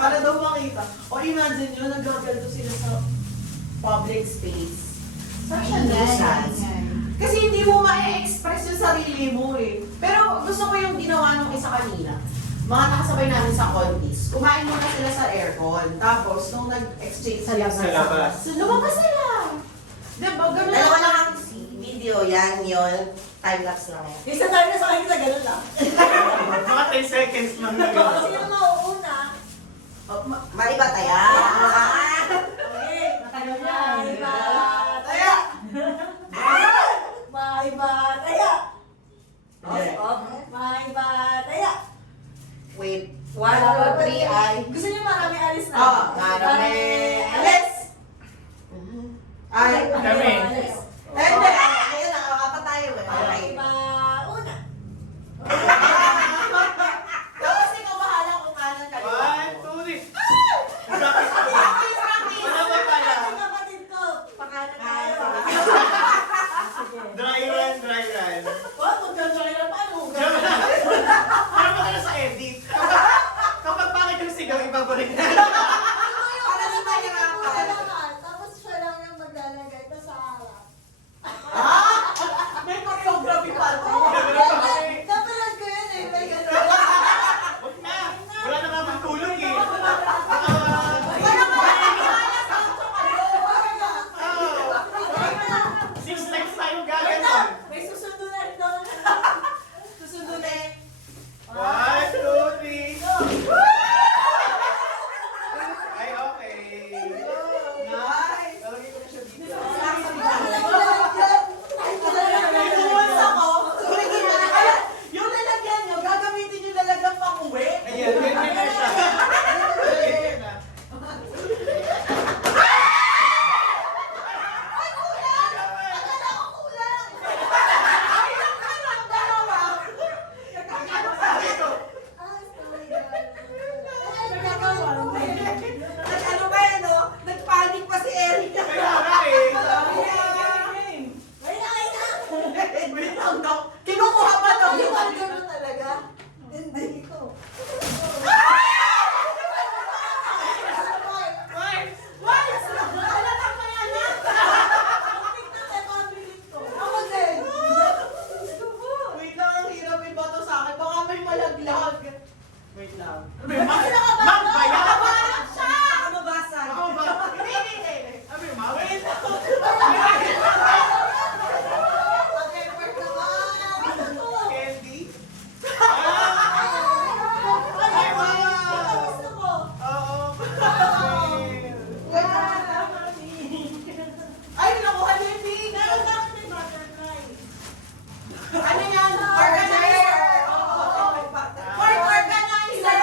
Para daw makita. O imagine nyo, nagagaldo sila sa public space. Kasi hindi mo ma-express yung sarili mo eh. Pero gusto ko yung ginawa nung isa kanina. Mga nakasabay namin sa Condis. Kumain muna sila sa aircon. Tapos, nung nag-exchange sila Sa labas. So, lumabas sila. Diba? Ganun Dalawa lang ang video, yan, yun. Time-lapse lang yan. Isa tayo na sa akin na gano'n lang. Mga 10 seconds lang na gano'n. Sino mauuna? Maiba tayo. Okay, matagal yan. Maiba. Taya! Maiba. Taya. Okay. Maiba. Taya. Wait. 1, 2, 3, ay. Gusto niyo marami alis na? Oo, marami alis! Ay, Kami. Alis. hindi! Ayun, nakakapa tayo eh. Okay. Maiba. Una. Tapos ikaw bahala kung kanan ka. 1, 2, 3. Practice ko. Ano ba pala? Ay, kapatid ko. Pakanan tayo. Dry run, dry run. What? Magdadry na paano? Para ba ka sa edit? Kapag bakit yung sigaw, ibabalik na. Para di mahirapan. Tapos siya lang yung maglalagay ito sa harap. May choreography pa ito. Napanood ko yun eh. May gano'n. Huwag na. Wala na nga bang tulog eh. Six legs tayo gaganon. May susundo na rin doon. Susunod eh. 1, 2, 3. Ay, okay. Nice! Lalagay ko na siya dito. May tools ako. Yung lalagyan nyo, gagamitin yung lalagyan pang uwi. Ayan, ganyan na siya. Ganyan na. Ano ba yan, no? Nagpanik pa si Eric. Kaya nga eh. Wait lang daw. Kinukuha pa daw yung Hindi ko. Right. Alam mo yan, ha? Ako din. Wait lang, ang hirap ibato sa akin. Baka may malaglag. Wait lang. Ma'am, bayan. Nakabalak siya! Nakababasa. Ako ba? Hindi, hindi, hindi. Ano yung ma'am? Wait lang. Okay, work naman. Candy? Ay, gusto ko. Oo. Ay, nakuha niya yung big. Meron na ako ng butterfly. Ano yan? Organizer. Court organizer.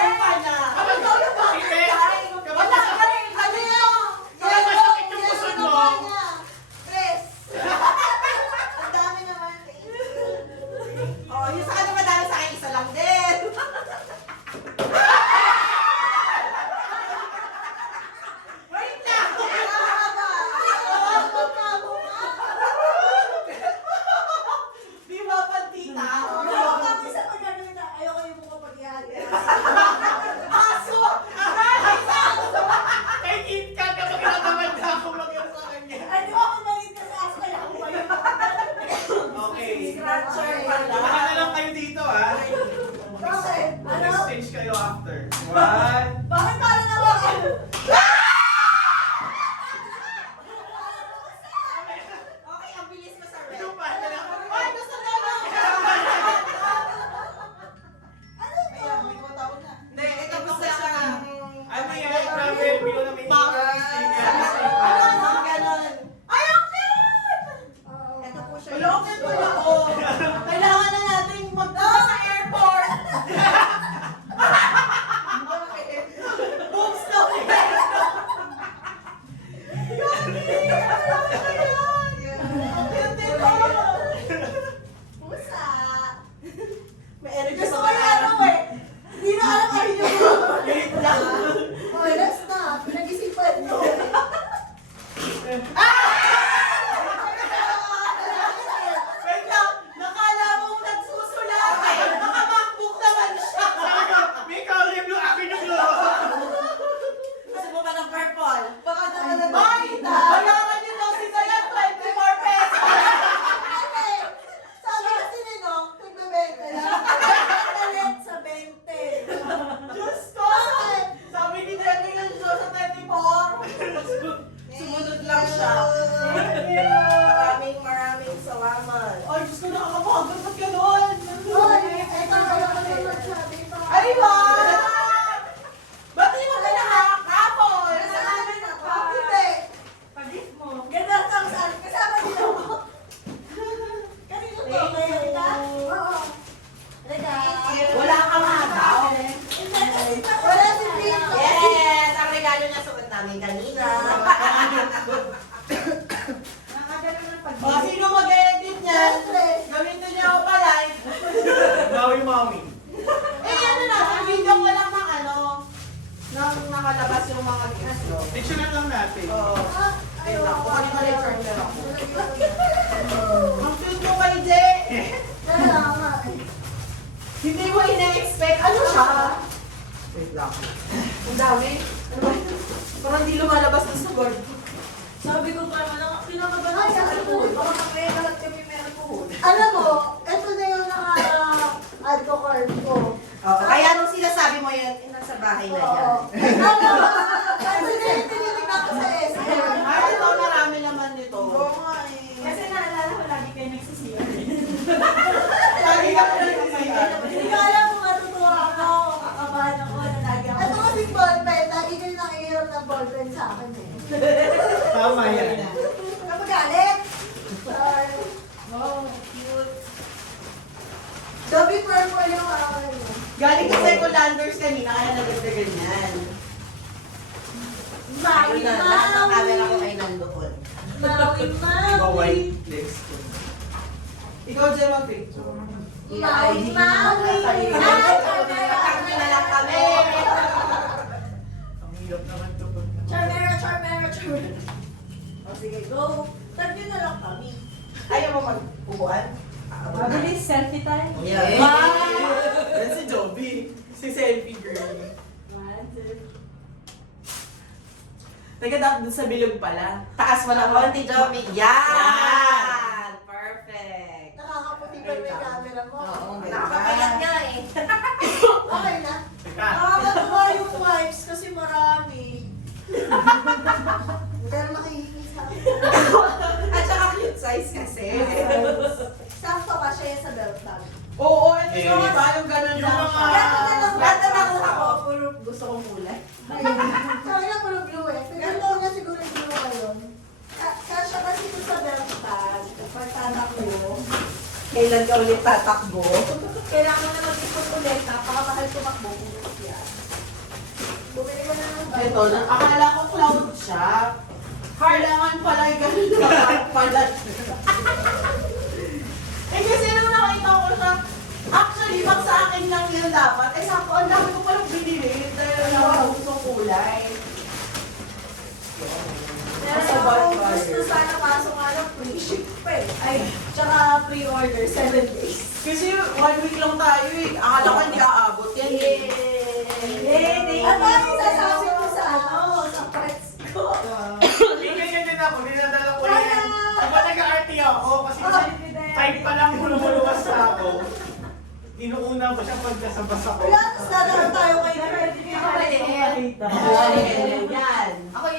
Kapag daw yung butterfly. Wala ka rin. Ano yan? Kaya masakit yung puso mo. Chris. Ang dami naman. Oh, yung sa kanya madami sa akin, isa lang din. Wait lang. Di ba, Pantita? Aso! Kay Kit Kat, kapag natamad na ako mag-ano sa kanya. Okay. Scratcher pala. Baka na lang kayo dito ah. Mag-exchange kayo after. 1. Okay, ang bilis mo sa red. Ito pa na lang. Ay, gusto na lang. Ayan, may tumatawag na. Hindi, ito gusto siya ng... Ano yan? Travel, bilo na may Box. Ano, ganon. Ay, ang cute! Wala, ang cute pala, oh. Kailangan na natin magpunta sa airport. namin kanina. Nakagano ng pag- O, sino mag-edit niyan? Siyempre. Gamitin niyo ako pa-live. Maui. Eh, ano na, video ko lang ng ano, nang nakalabas yung mga gifts, no? Dictionary lang natin. Oo. Ah, Ayun lang, kukunin ko na yung charger ako. Ayun. Ang cute mo kay Jay! Tama eh. Hindi mo ina-expect. Ano siya? Wait lang. Ang dami. Ano ba? Parang di lumalabas na sa board. Sabi ko parang kinakabahan Ay, sa sabi ko, alcohol. Baka mamaya lahat kami may alcohol. Alam mo, ito na yung naka-add ko card ko. Oo, kaya nung sinasabi mo yan, nasa bahay na yan. Oo. Alam mo, ito na yung tinitignan ko sa SM. Ay, ito, marami naman nito. Kasi naalala ko lagi kayo nagsisiyar. Lagi ka pa nagsisiyan. Hindi ko alam kung matutuwa ako. Kakabahan ako na lagi ako. Ito kasi ballpen, lagi kayo nakihiram ng ballpen sa akin eh. Tama yan. Kapagalit! Sorry. Wow, cute. Dobby purple yung akin eh. Galing sa Ecolanders kanina, kaya nagagdagan yan. Maui, Ayun na, nasa camera ko maui. kay nandoon. Maui, Iba maui. white next. Ikaw, Jay, mag-picture. Maui, maui. Kami na lang kami. Ang hirap naman ito. Charmera, charmera, charmera. O sige, go. Tag nyo na lang kami. Ayaw mo mag-upuan? Mabilis, selfie tayo. Yeah. Yan si Joby. Si selfie girl. One, two. Teka, dapat dun sa bilog pala. Taas mo lang Konti, Joby. Yan! Yan! Perfect. Nakakaputi pa yung camera mo. Oo, nakakapayat nga eh. Okay na. Teka. Nakakatuwa yung wipes kasi marami. Pero nakihingi sa akin. At saka cute size kasi. Sakto ka siya yan sa belt bag. Oo, ito Yes. yung iba, yung ganun Yung lang mga- siya. Lahat na nakuha ko, puro gusto kong kulay. Sabi na puro blue eh. Pero ito na siguro yung blue ngayon. Kasya kasi ito sa belt bag. Kapag tatakbo. Kailan ka ulit tatakbo? Kailangan mo na mag-ipon ulit. Napakamahal tumakbo. Yan. Bumili ko na ng bag. Ito, akala ko cloud siya. Kailangan pala yung ganun lang pala siya. Eh kasi nung nakita ko siya, actually, pag sa akin lang yun dapat, eh sakto, ang dami ko palang binili dahil ang gustong kulay. Pero Sa ako Bonfire. gusto sana kaso nga lang free ship pa eh. Ay, tsaka pre-order 7 days. Kasi 1 week lang tayo eh. Akala ko hindi aabot yan eh. Ano ang sasabi mo sa sa parts ko? Hindi ganyan din ako. Dinadala ko yan. Diba nag-RT ako? Kasi type pa lang lumuluwas na ako. Inuuna ko siya pagkasabas ako. Wala, tapos dadaan tayo kay Pero hindi ko makita. Yan. Ako yung